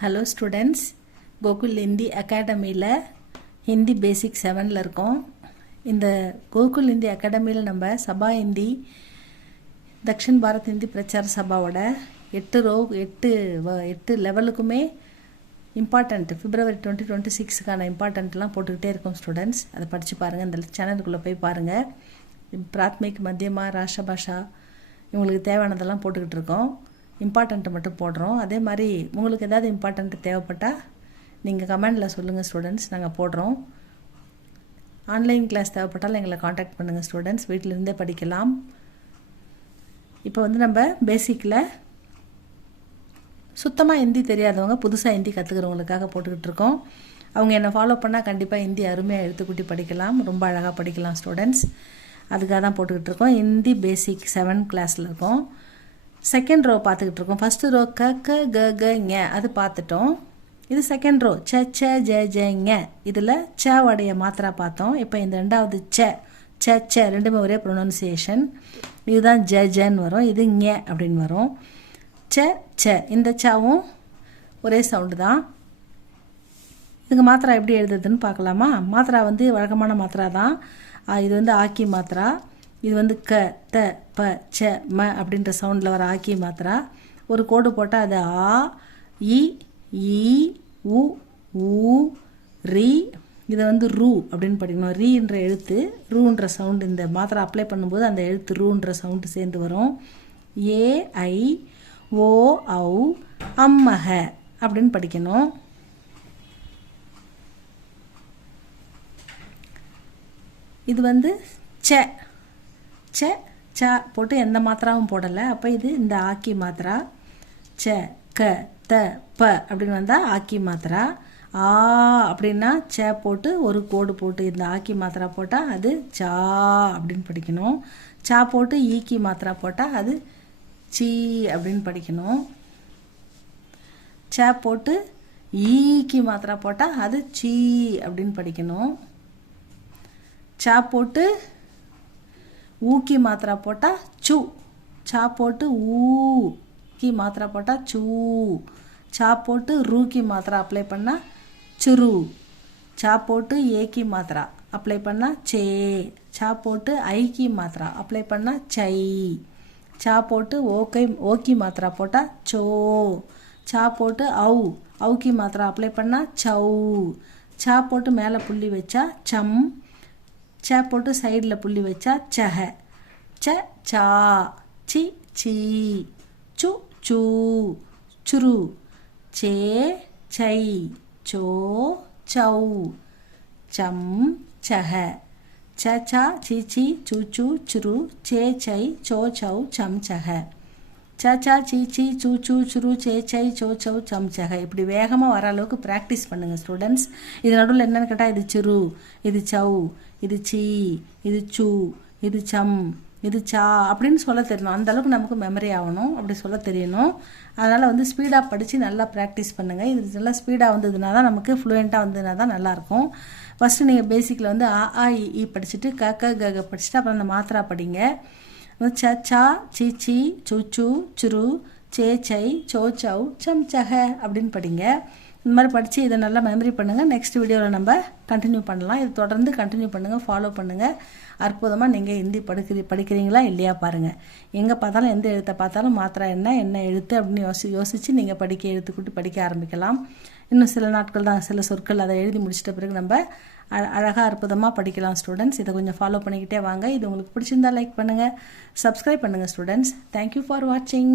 Hello students, Gokul Hindi அகாடமியில் ஹிந்தி பேசிக் 7ல் இருக்கோம். இந்த கோகுல் ஹிந்தி அகாடமியில் நம்ம சபா ஹிந்தி தக்ஷின் பாரத் ஹிந்தி பிரச்சார சபாவோட 8 லெவலுக்குமே இம்பார்ட்டண்ட் பிப்ரவரி 2026க்கான இம்பார்ட்டண்ட்லாம் போட்டுக்கிட்டே இருக்கோம் ஸ்டூடெண்ட்ஸ். அதை படித்து பாருங்கள், இந்த சேனலுக்குள்ளே போய் பாருங்கள். பிராத்மிக், மத்தியமா, ராஷ்டிரபாஷா இவங்களுக்கு தேவையானதெல்லாம் போட்டுக்கிட்டு இருக்கோம். இம்பார்ட்டண்ட்டை மட்டும் போடுறோம். அதே மாதிரி உங்களுக்கு ஏதாவது இம்பார்ட்டண்ட்டு தேவைப்பட்டால் நீங்கள் கமெண்டில் சொல்லுங்கள் ஸ்டூடெண்ட்ஸ், நாங்கள் போடுறோம். ஆன்லைன் கிளாஸ் தேவைப்பட்டாலும் எங்களை காண்டாக்ட் பண்ணுங்கள் ஸ்டூடெண்ட்ஸ், வீட்டிலிருந்தே படிக்கலாம். இப்போ நம்ம பேசிக்கில் சுத்தமாக ஹிந்தி தெரியாதவங்க புதுசாக ஹிந்தி கற்றுக்கிறவங்களுக்காக போட்டுக்கிட்டு இருக்கோம். அவங்க என்னை ஃபாலோ பண்ணால் கண்டிப்பாக ஹிந்தி அருமையாக எழுத்துக்கூட்டி படிக்கலாம், ரொம்ப அழகாக படிக்கலாம் ஸ்டூடெண்ட்ஸ். அதுக்காக தான் போட்டுக்கிட்டு இருக்கோம். ஹிந்தி பேசிக் 7 கிளாஸில் இருக்கோம். செகண்ட் ரோ பார்த்துக்கிட்டு இருக்கோம். ஃபஸ்ட்டு ரோ க க க க ஞ அது பார்த்துட்டோம். இது செகண்ட் ரோ ச ச ஜ ஜ ஞ. இதில் ச உடைய மாத்திரா பார்த்தோம். இப்போ இந்த ரெண்டாவது ச ச ச ரெண்டுமே ஒரே ப்ரொனன்சியேஷன். இதுதான் ஜ ஜன்னு வரும், இது ஞ அப்படின்னு வரும். ச ச இந்த சாவும் ஒரே சவுண்டு தான். இதுக்கு மாத்திரா எப்படி எழுதுறதுன்னு பார்க்கலாமா? மாத்திரா வழக்கமான மாத்திரா தான். இது ஆக்கி மாத்திரா. இது க த ப ச ம அப்படின்ற சவுண்டில் வர ஆக்கி மாத்திரா. ஒரு கோடு போட்டால் அது ஆ இ ஈ உ ஊ ரி. இதை ரூ அப்படின்னு படிக்கணும். ரீன்ற எழுத்து ரூன்ற சவுண்டு இந்த மாத்திரை அப்ளை பண்ணும்போது அந்த எழுத்து ரூன்ற சவுண்டு சேர்ந்து வரும். ஏ ஐ ஓ ஔ அம்மக அப்படின்னு படிக்கணும். இது ச ச ச போட்டு எந்த மாத்திராவும் போடலை. அப்போ இது இந்த ஆக்கி மாத்திரா. ச க த ப அப்படின்னு வந்தால் ஆக்கி மாத்திரா. ஆ அப்படின்னா ச போட்டு ஒரு கோடு போட்டு இந்த ஆக்கி மாத்திரா போட்டால் அது சா அப்படின்னு படிக்கணும். சா போட்டு ஈக்கி மாத்திரா போட்டால் அது சீ அப்படின்னு படிக்கணும். ச போட்டு ஈக்கி மாத்திரா போட்டால் அது சீ அப்படின்னு படிக்கணும். சா போட்டு ஊக்கி மாத்திரா போட்டால் சு. சா போட்டு ஊக்கி மாத்திரா போட்டால் சூ. சா போட்டு ரூக்கி மாத்திரா அப்ளை பண்ணால் சிரு. சா போட்டு ஏக்கி மாத்திரா அப்ளை பண்ணால் சே. சா போட்டு ஐக்கி மாத்திரா அப்ளை பண்ணால் சை. சா போட்டு ஓக்கி மாத்திரா போட்டால் சோ. சா போட்டு அவுக்கி மாத்திரா அப்ளை பண்ணால் சௌ. சா போட்டு மேலே புள்ளி வச்சா சம். ச போட்டு சைடில் புள்ளி வச்சா சஹ. ச சா சி சீ சு சூ சுரு. சே சை சோ சௌ சம் சஹ. ச சா சி சி சு சு சுரு சே சை சோ சௌ சம் சஹ. ச சா சி சி சூ சூ சுரு சே சை சோ சௌ சம் சஹ. இப்படி வேகமாக வர அளவுக்கு ப்ராக்டிஸ் பண்ணுங்கள் ஸ்டூடெண்ட்ஸ். இது நடுவில் என்னென்னு கேட்டால் இது சிரு, இது சௌ, இது சீ, இது சூ, இது சம், இது சா அப்படின்னு சொல்ல தெரியணும். அந்தளவுக்கு நமக்கு மெமரி ஆகணும், அப்படி சொல்ல தெரியணும். அதனால் ஸ்பீடாக படித்து நல்லா ப்ராக்டிஸ் பண்ணுங்கள். இது நல்லா ஸ்பீடாக வந்ததுனா தான் நமக்கு ஃப்ளூயண்ட்டாக வந்ததுனா தான் நல்லாயிருக்கும். ஃபஸ்ட்டு நீங்கள் பேசிக்கில் ஆ ஆ இ படிச்சுட்டு க க க க படிச்சுட்டு அப்புறம் அந்த மாத்திரா படிங்க. ச சா சி சி சு சு சுரு சே சை சோ சௌ சம் சஹ அப்படின்னு படிங்க. இந்த மாதிரி படித்து இதை நல்லா மெமரி பண்ணுங்கள். நெக்ஸ்ட் வீடியோவில் நம்ம கண்டினியூ பண்ணலாம். இது தொடர்ந்து கண்டினியூ பண்ணுங்கள், ஃபாலோ பண்ணுங்கள். அற்புதமாக நீங்கள் ஹிந்தி படிக்கிறீங்களா இல்லையா பாருங்கள். எங்கே பார்த்தாலும் எந்த எழுத்தை பார்த்தாலும் மாத்திரா என்ன எழுத்து அப்படின்னு யோசித்து நீங்கள் எழுத்துக்கூட்டி படிக்க ஆரம்பிக்கலாம். இன்னும் சில நாட்கள் தான், சில சொற்கள் அதை எழுதி முடிச்சிட்ட பிறகு நம்ம அழகாக அற்புதமாக படிக்கலாம் ஸ்டூடெண்ட்ஸ். இதை கொஞ்சம் ஃபாலோ பண்ணிக்கிட்டே வாங்க. இது உங்களுக்கு பிடிச்சிருந்தா லைக் பண்ணுங்கள், சப்ஸ்கிரைப் பண்ணுங்கள் ஸ்டூடெண்ட்ஸ். தேங்க்யூ ஃபார் வாட்சிங்.